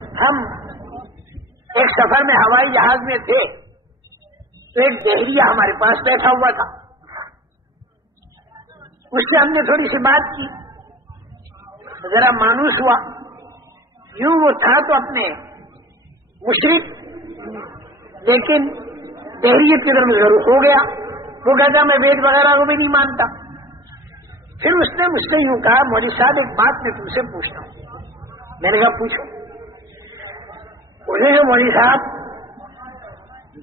ہم ایک سفر میں ہوائی جہاز میں تھے تو ایک بحریہ ہمارے پاس بیٹھا ہوا تھا. اس سے ہم نے تھوڑی سی بات کی, ذرا مانوس ہوا. یوں وہ تھا تو اپنے مشرک, لیکن بحریت کی طرف ضرور ہو گیا. وہ کہتا میں وید وغیرہ کو بھی نہیں مانتا. پھر اس نے مجھ سے یوں کہا مولوی صاحب ایک بات میں تم سے پوچھتا ہوں. میں نے کہا پوچھو. بولے مولوی صاحب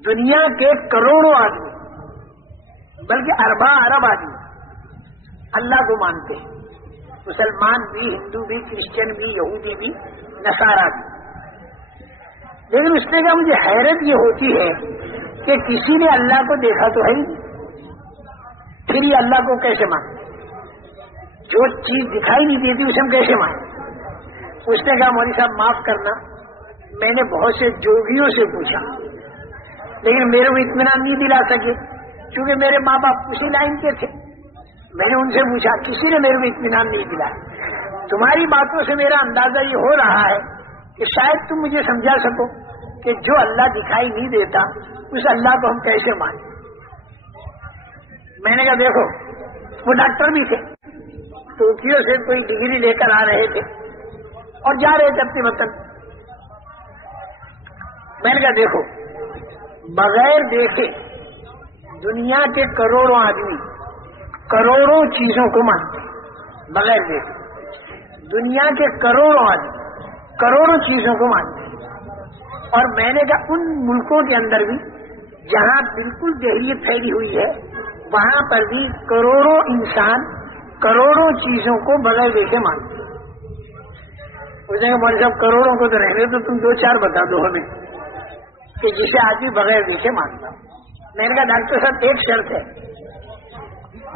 دنیا کے کروڑوں آدمی بلکہ ارب آدمی اللہ کو مانتے ہیں, مسلمان بھی, ہندو بھی, کرسچن بھی, یہودی بھی, نصارہ بھی. لیکن اس نے کہا مجھے حیرت یہ ہوتی ہے کہ کسی نے اللہ کو دیکھا تو ہے ہی نہیں, پھر یہ اللہ کو کیسے مانتے؟ جو چیز دکھائی نہیں دیتی اسے ہم کیسے مانتے؟ اس نے کہا مولوی صاحب معاف کرنا, میں نے بہت سے جوگیوں سے پوچھا لیکن میرے کو اطمینان نہیں دلا سکے, کیونکہ میرے ماں باپ اسی لائن کے تھے. میں نے ان سے پوچھا, کسی نے میرے کو اطمینان نہیں دلایا. تمہاری باتوں سے میرا اندازہ یہ ہو رہا ہے کہ شاید تم مجھے سمجھا سکو کہ جو اللہ دکھائی نہیں دیتا اس اللہ کو ہم کیسے مانیں. میں نے کہا دیکھو وہ ڈاکٹر بھی تھے, ٹوکیو سے کوئی ڈگری لے کر آ رہے تھے اور جا رہے تھے اپنے وطن. میں نے کہا دیکھو بغیر دیکھے دنیا کے کروڑوں آدمی کروڑوں چیزوں کو مانتے ہیں. بغیر دیکھے دنیا کے کروڑوں آدمی کروڑوں چیزوں کو مانتے ہیں. اور میں نے کہا ان ملکوں کے اندر بھی جہاں بالکل جہلیت پھیلی ہوئی ہے وہاں پر بھی کروڑوں انسان کروڑوں چیزوں کو بغیر دیکھے مانتے ہیں. اس نے کہا مولوی صاحب کروڑوں کو تو رہنے تو تم 2-4 بتا دو ہمیں کہ جسے آدمی بغیر دیکھے مانتا. میں نے کہا ڈاکٹر صاحب ایک شرط ہے,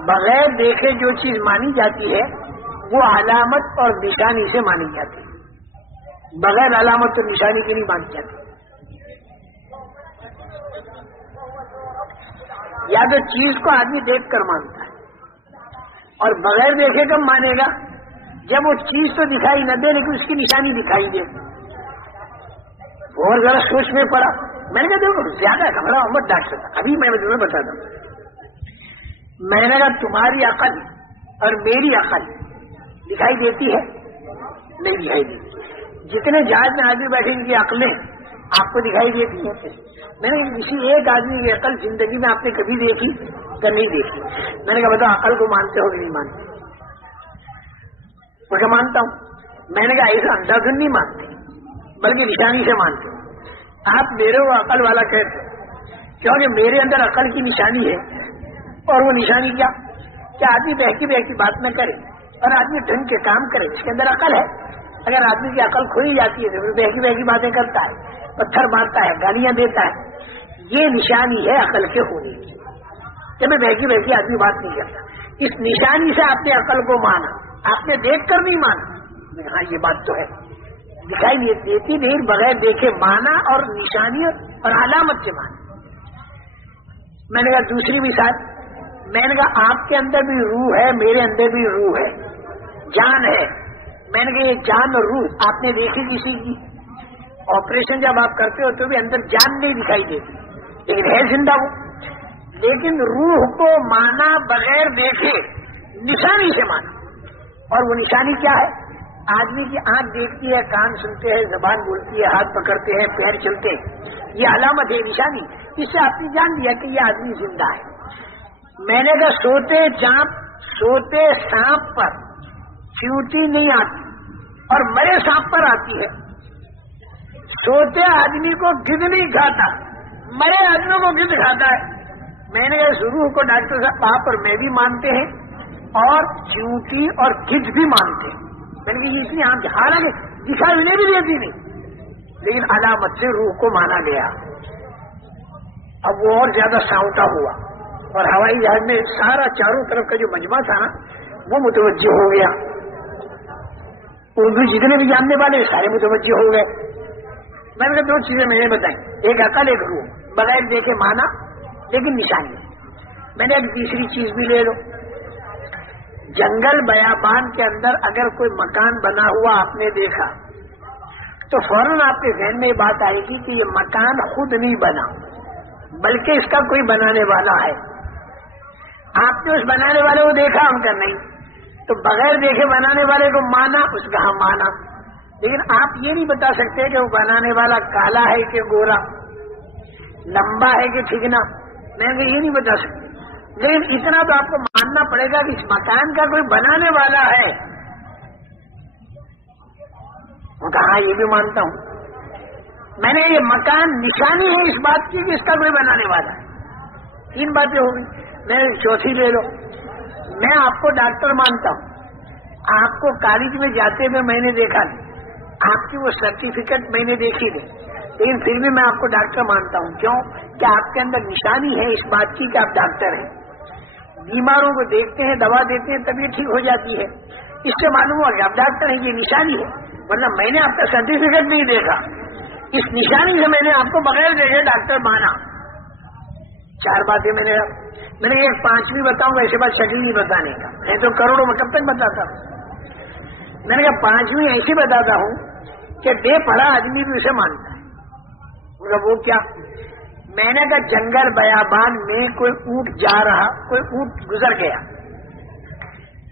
بغیر دیکھے جو چیز مانی جاتی ہے وہ علامت اور نشانی سے مانی جاتی ہے, بغیر علامت اور نشانی کی نہیں مانی جاتی. یا تو چیز کو آدمی دیکھ کر مانتا ہے اور بغیر دیکھے کب مانے گا جب وہ چیز تو دکھائی نہ دے لیکن اس کی نشانی دکھائی دے. اور ذرا سوچ میں پڑا. میں نے کہا دیکھو زیادہ گھبراؤ مت ڈاکٹر صاحب, ابھی میں تمہیں بتا دوں. میں نے کہا تمہاری عقل اور میری عقل دکھائی دیتی ہے؟ نہیں دکھائی دیتی. جتنے جہاز میں آدمی بیٹھے ان کی عقلیں آپ کو دکھائی دیتی ہیں. میں نے کسی ایک آدمی کی عقل زندگی میں آپ نے کبھی دیکھی یا نہیں دیکھی؟ میں نے کہا بتاؤ عقل کو مانتے ہو کہ نہیں مانتے؟ وہ کیا مانتا ہوں. میں نے کہا ایسا اندازن نہیں مانتے بلکہ نشانی سے مانتے. آپ میرے کو عقل والا کہتے کیونکہ میرے اندر عقل کی نشانی ہے. اور وہ نشانی کیا کہ آدمی بہکی بہکی بات نہ کرے اور آدمی ڈھنگ کے کام کرے, اس کے اندر عقل ہے. اگر آدمی کی عقل کھوئی جاتی ہے تو بہکی بہکی باتیں کرتا ہے, پتھر مارتا ہے, گالیاں دیتا ہے. یہ نشانی ہے عقل کے ہونے کی کہ میں بہکی بہکی آدمی بات نہیں کرتا. اس نشانی سے آپ نے عقل کو مانا, آپ نے دیکھ کر نہیں مانا. ہاں یہ بات تو ہے, دکھائی نہیں دیتی نہیں بغیر دیکھے مانا اور نشانی اور علامت سے مانا. میں نے کہا دوسری مثال, میں نے کہا آپ کے اندر بھی روح ہے, میرے اندر بھی روح ہے, جان ہے. میں نے کہا یہ جان اور روح آپ نے دیکھی کسی کی؟ آپریشن جب آپ کرتے ہو تو بھی اندر جان نہیں دکھائی دیتی لیکن ہے زندہ وہ. لیکن روح کو مانا بغیر دیکھے, نشانی سے مانا. اور وہ نشانی کیا ہے؟ آدمی کی آنکھ دیکھتی ہے, کان سنتے ہیں, زبان بولتی ہے, ہاتھ پکڑتے ہیں, پیر چلتے ہیں. یہ علامت ہے, نشانی. اس سے آپ نے جان لیا کہ یہ آدمی زندہ ہے. میں نے کہا سوتے سانپ پر چیونٹی نہیں آتی اور مرے سانپ پر آتی ہے. سوتے آدمی کو گدھ نہیں کھاتا, مرے آدمیوں کو گدھ کھاتا ہے. میں نے کہا روح کو ڈاکٹر صاحب آپ اور میں بھی مانتے ہیں اور چیونٹی اور گدھ بھی مانتے ہیں. میں نے کہا یہ اس لیے ہم حالانکہ دکھائی انہیں بھی دیتی نہیں لیکن علامت سے روح کو مانا گیا. اب وہ اور زیادہ ساؤٹا ہوا اور ہوائی جہاز میں سارا چاروں طرف کا جو مجمع تھا نا وہ متوجہ ہو گیا. اردو جتنے بھی جاننے والے سارے متوجہ ہو گئے. میں نے کہا 2 چیزیں میں نے بتائیں, ایک عقل ایک روح, بغیر دیکھے مانا لیکن نشانی. میں نے ایک تیسری چیز بھی لے لو. جنگل بیابان کے اندر اگر کوئی مکان بنا ہوا آپ نے دیکھا تو فوراً آپ کے ذہن میں یہ بات آئے گی کہ یہ مکان خود نہیں بنا بلکہ اس کا کوئی بنانے والا ہے. آپ نے اس بنانے والے کو دیکھا ہم کا نہیں, تو بغیر دیکھے بنانے والے کو مانا, اس کا ہم مانا. لیکن آپ یہ نہیں بتا سکتے کہ وہ بنانے والا کالا ہے کہ گورا, لمبا ہے کہ ٹھیکنا, میں یہ نہیں بتا سکتے. لیکن اتنا تو آپ کو ماننا پڑے گا کہ اس مکان کا کوئی بنانے والا ہے. وہ کہا یہ بھی مانتا ہوں, میں نے یہ مکان نشانی ہے اس بات کی کہ اس کا کوئی بنانے والا ہے. 3 باتیں ہو گئی. میں چوتھی لے لو, میں آپ کو ڈاکٹر مانتا ہوں, آپ کو کالج میں جاتے ہوئے میں نے دیکھا نہیں, آپ کی وہ سرٹیفکیٹ میں نے دیکھی نہیں, لیکن پھر بھی میں آپ کو ڈاکٹر مانتا ہوں. کیوں کہ آپ کے اندر نشانی ہے اس بات کی کہ آپ ڈاکٹر ہیں. بیماروں کو دیکھتے ہیں, دوا دیتے ہیں, طبیعت ٹھیک ہو جاتی ہے, اس سے معلوم ہوا کہ آپ ڈاکٹر ہیں, یہ نشانی ہے. ورنہ میں نے آپ کا سرٹیفکیٹ نہیں دیکھا, اس نشانی سے میں نے آپ کو بغیر دیکھے ڈاکٹر مانا. 4 باتیں میں نے ایک 5ویں بتاؤں گا, ایسے بات شکل نہیں بتانے کا, میں تو کروڑوں میں کب تک بتاتا ہوں. میں نے کہا 5ویں ایسی بتاتا ہوں کہ بے پڑھا آدمی بھی اسے مانتا ہے. مطلب وہ کیا, میں نے کہا جنگل بیابان میں کوئی اونٹ جا رہا, کوئی اونٹ گزر گیا,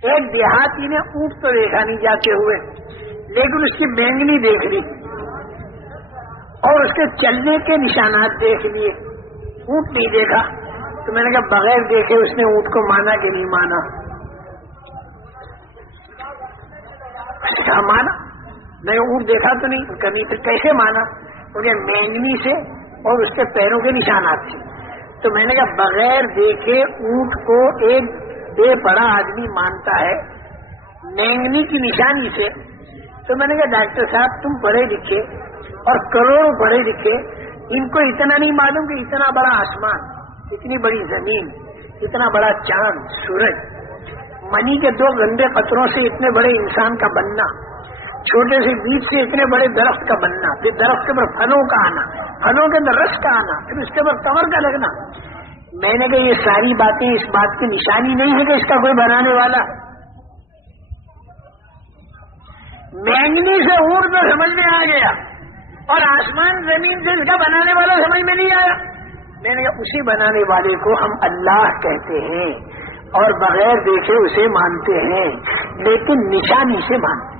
ایک دیہاتی نے اونٹ تو دیکھا نہیں جاتے ہوئے, لیکن اس کی بینگنی دیکھ لی اور اس کے چلنے کے نشانات دیکھ لیے, اونٹ نہیں دیکھا. تو میں نے کہا بغیر دیکھے اس نے اونٹ کو مانا کہ نہیں مانا؟ کہا مانا. میں اونٹ دیکھا تو نہیں, کبھی پھر کیسے مانا؟ کیونکہ مینگنی سے اور اس کے پیروں کے نشانات تھے. تو میں نے کہا بغیر دیکھے اونٹ کو ایک بے پڑھا آدمی مانتا ہے مینگنی کی نشانی سے. تو میں نے کہا ڈاکٹر صاحب تم پڑھے لکھے اور کروڑوں پڑھے لکھے, ان کو اتنا نہیں معلوم کہ اتنا بڑا آسمان, اتنی بڑی زمین, اتنا بڑا چاند, سورج, منی کے 2 گندے قطروں سے اتنے بڑے انسان کا بننا, چھوٹے سے بیج سے اتنے بڑے درخت کا بننا, پھر درخت کے اوپر پھلوں کا آنا, پھلوں کے اندر رس کا آنا, پھر اس کے اوپر کمر کا لگنا. میں نے کہا یہ ساری باتیں اس بات کی نشانی نہیں ہے کہ اس کا کوئی بنانے والا. مینگنی سے اونٹ تو سمجھ میں آ گیا اور آسمان زمین سے اس کا بنانے والا سمجھ میں نہیں آیا. میں نے کہا اسی بنانے والے کو ہم اللہ کہتے ہیں اور بغیر دیکھے اسے مانتے ہیں, لیکن نشانی سے مانتے ہیں.